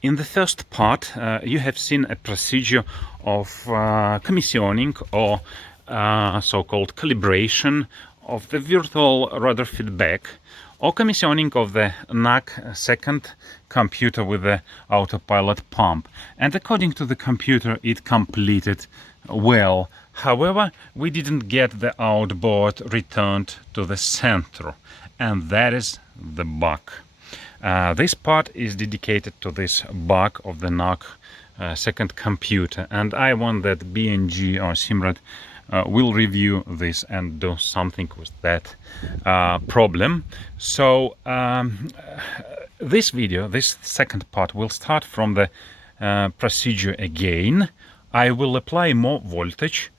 In the first part, you have seen a procedure of commissioning or so-called calibration of the virtual rudder feedback or commissioning of the NAC-2 computer with the autopilot pump. And according to the computer, it completed well. However, we didn't get the outboard returned to the center, and that is the bug. This part is dedicated to this bug of the NAC-2 computer, and I want that BNG or SIMRAD will review this and do something with that problem. So this video, this second part, will start from the procedure again. I will apply more voltage.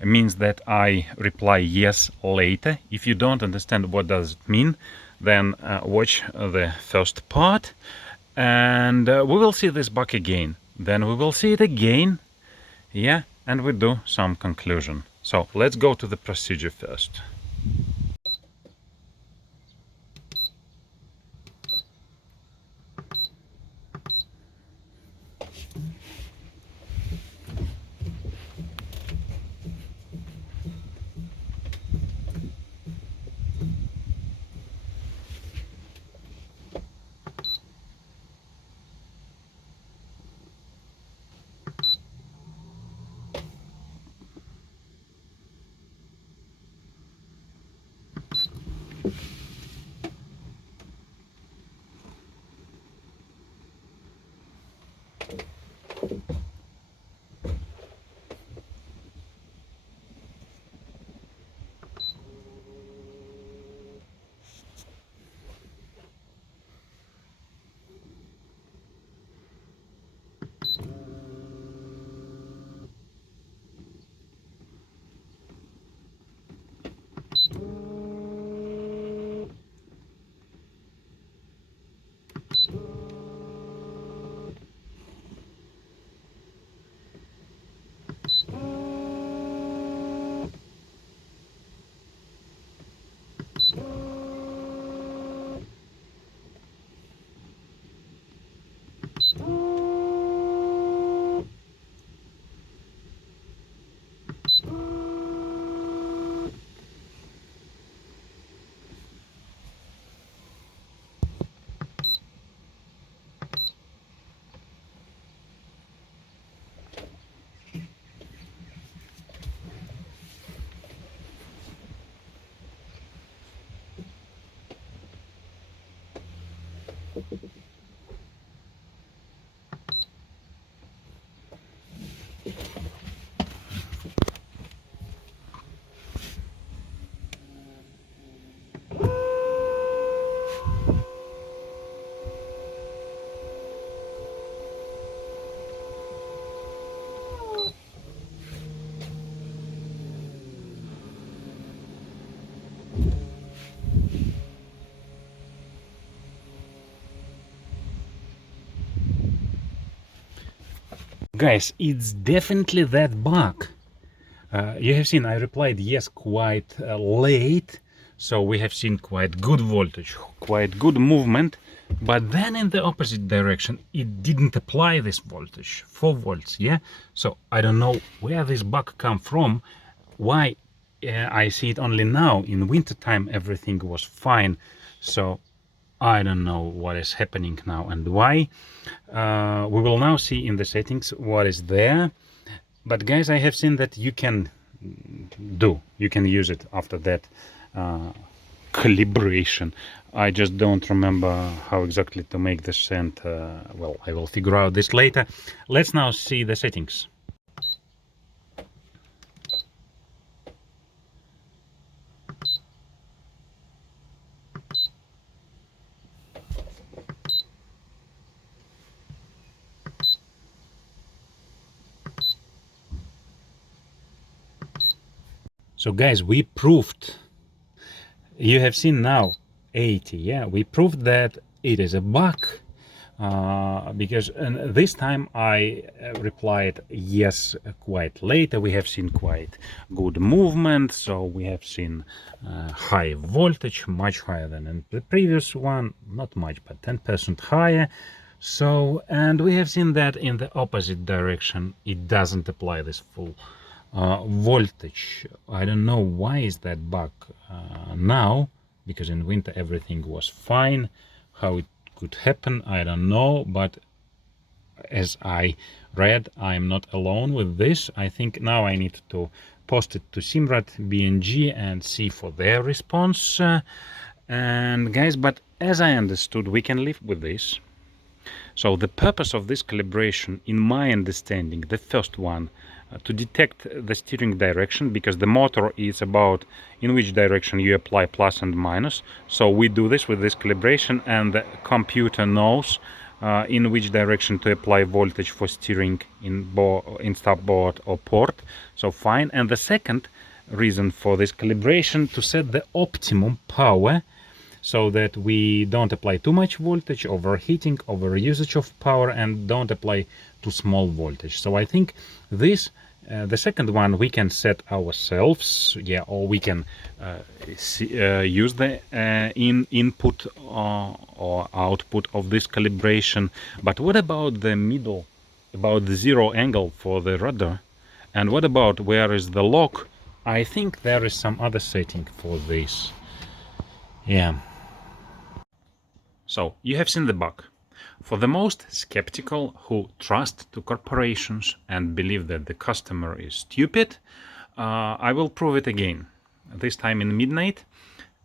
It means that I reply yes later. If you don't understand what does it mean, then watch the first part, and we will see this bug again. Then we will see it again, yeah, and we do some conclusion. So let's go to the procedure first. Guys, it's definitely that bug. You have seen I replied yes quite late, so we have seen quite good voltage, quite good movement, but then in the opposite direction it didn't apply this voltage, 4 volts, yeah? So I don't know where this bug come from, why I see it only now. In winter time everything was fine, so I don't know what is happening now and why. We will now see in the settings what is there. But guys, I have seen that you can use it after that calibration. I just don't remember how exactly to make this, and well, I will figure out this later. Let's now see the settings. So guys, we proved, you have seen now 80, yeah, we proved that it is a bug, because this time I replied yes quite later. We have seen quite good movement, so we have seen high voltage, much higher than in the previous one, not much, but 10% higher. So, and we have seen that in the opposite direction, it doesn't apply this full voltage. I don't know why is that bug now, because in winter everything was fine. How it could happen, I don't know, but as I read, I'm not alone with this. I think now I need to post it to SIMRAD, BNG, and see for their response. And guys, but as I understood, we can live with this. So the purpose of this calibration, in my understanding, the first one, to detect the steering direction, because the motor is about in which direction you apply plus and minus. So we do this with this calibration, and the computer knows in which direction to apply voltage for steering in starboard or port. So fine. And the second reason for this calibration, to set the optimum power, so that we don't apply too much voltage, overheating, over usage of power, and don't apply too small voltage. So I think this, the second one, we can set ourselves, yeah, or we can use the input or output of this calibration. But what about the middle, about the zero angle for the rudder? And what about where is the lock? I think there is some other setting for this. Yeah. So you have seen the bug. For the most skeptical who trust to corporations and believe that the customer is stupid, I will prove it again, this time in midnight.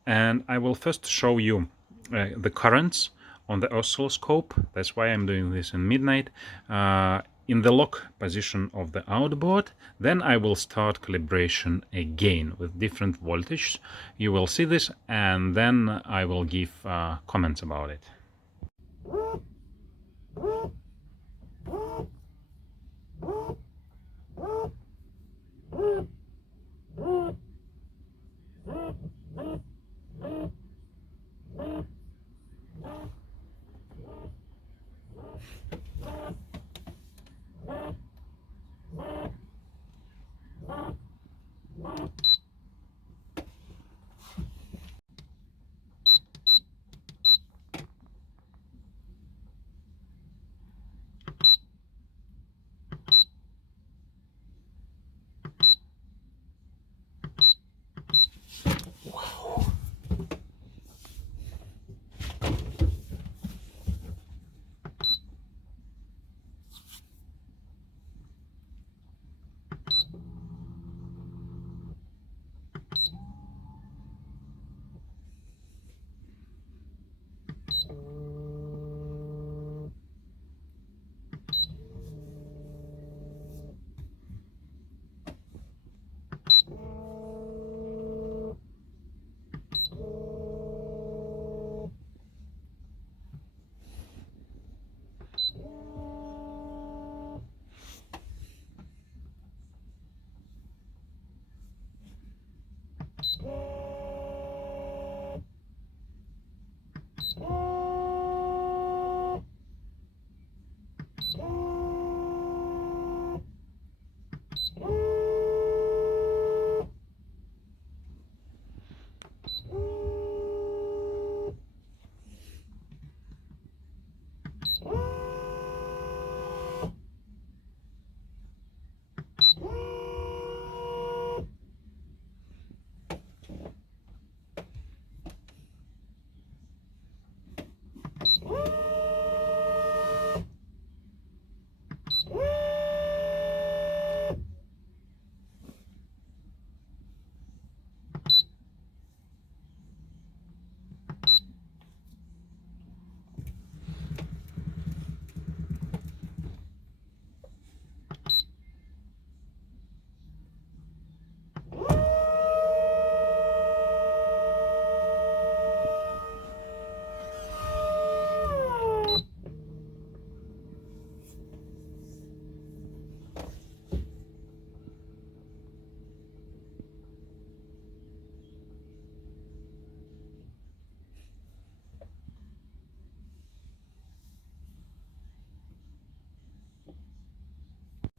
And I will first show you the currents on the oscilloscope. That's why I'm doing this in midnight. In the lock position of the outboard. Then I will start calibration again with different voltages. You will see this, and then I will give comments about it.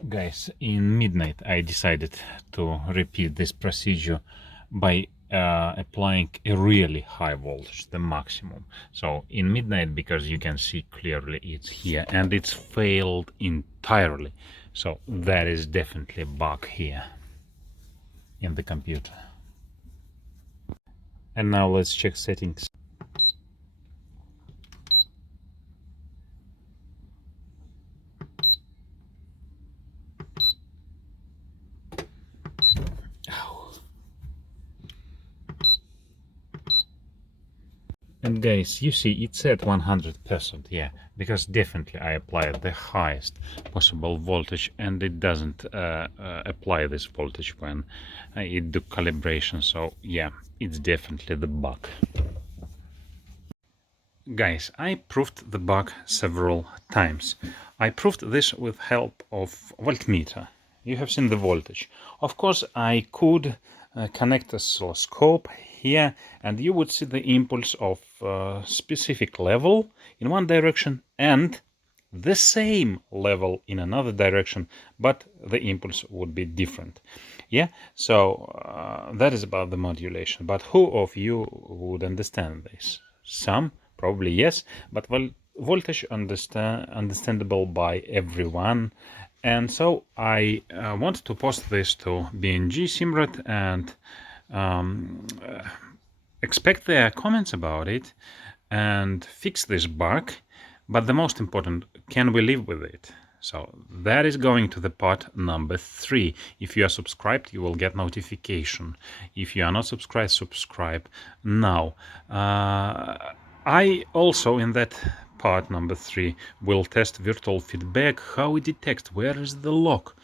Guys, in midnight I decided to repeat this procedure by applying a really high voltage, the maximum. So in midnight, because you can see clearly it's here and it's failed entirely. So that is definitely a bug here in the computer. And now let's check settings. And guys, you see it's at 100%, yeah, because definitely I applied the highest possible voltage and it doesn't apply this voltage when it do calibration. So yeah, it's definitely the bug. Guys, I proved the bug several times. I proved this with help of voltmeter. You have seen the voltage. Of course, I could connect a oscilloscope here and you would see the impulse of specific level in one direction and the same level in another direction, but the impulse would be different. Yeah, so that is about the modulation. But who of you would understand this? Some, probably yes, but voltage understandable by everyone. And so I want to post this to BNG SIMRAD and expect their comments about it and fix this bug. But the most important, can we live with it? So that is going to the part number 3. If you are subscribed, you will get notification. If you are not subscribed, subscribe now. I also, in that part number 3, will test virtual feedback, how it detects, where is the lock.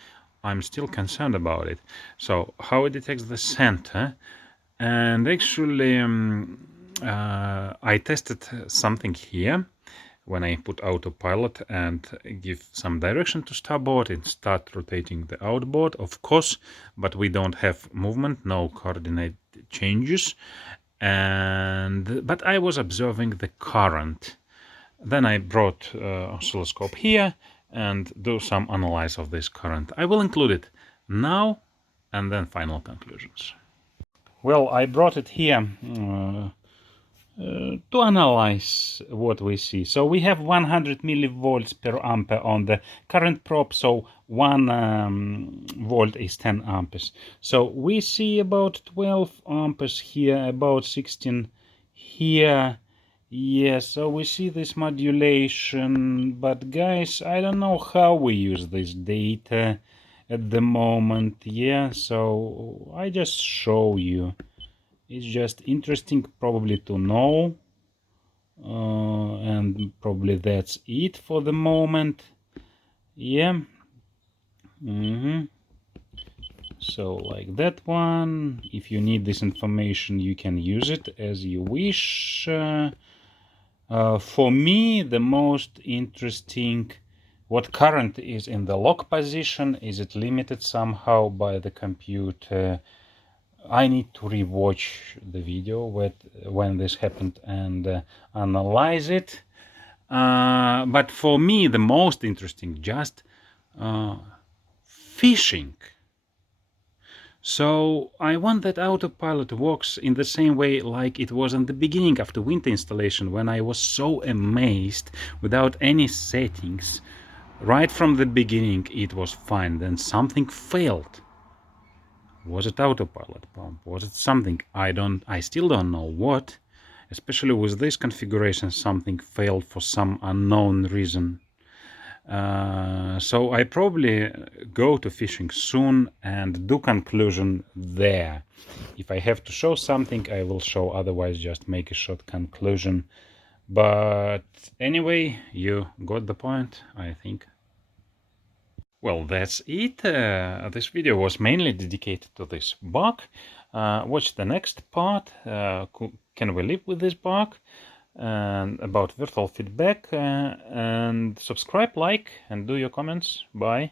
I'm still concerned about it. So how it detects the center. And actually, I tested something here when I put autopilot and give some direction to starboard and start rotating the outboard, of course, but we don't have movement, no coordinate changes. But I was observing the current. Then I brought oscilloscope here and do some analysis of this current. I will include it now and then final conclusions. Well, I brought it here to analyze what we see. So we have 100 millivolts per ampere on the current probe, so 1 volt is 10 amperes. So we see about 12 amperes here, about 16 here. Yes, so we see this modulation, but guys, I don't know how we use this data at the moment. Yeah, so I just show you. It's just interesting probably to know, and probably that's it for the moment. Yeah. So like that one, if you need this information you can use it as you wish. For me, the most interesting, what current is in the lock position, is it limited somehow by the computer? I need to rewatch the video when this happened and analyze it. But for me, the most interesting, just fishing. So I want that autopilot works in the same way like it was in the beginning of the winter installation, when I was so amazed without any settings. Right from the beginning it was fine, then something failed. Was it autopilot pump? Was it something? I still don't know what. Especially with this configuration, something failed for some unknown reason. So I probably go to fishing soon and do conclusion there. If I have to show something, I will show, otherwise just make a short conclusion. But anyway, you got the point, I think. Well, that's it. This video was mainly dedicated to this bug. Watch the next part. Can we live with this bug? And about virtual feedback. And subscribe, like, and do your comments. Bye.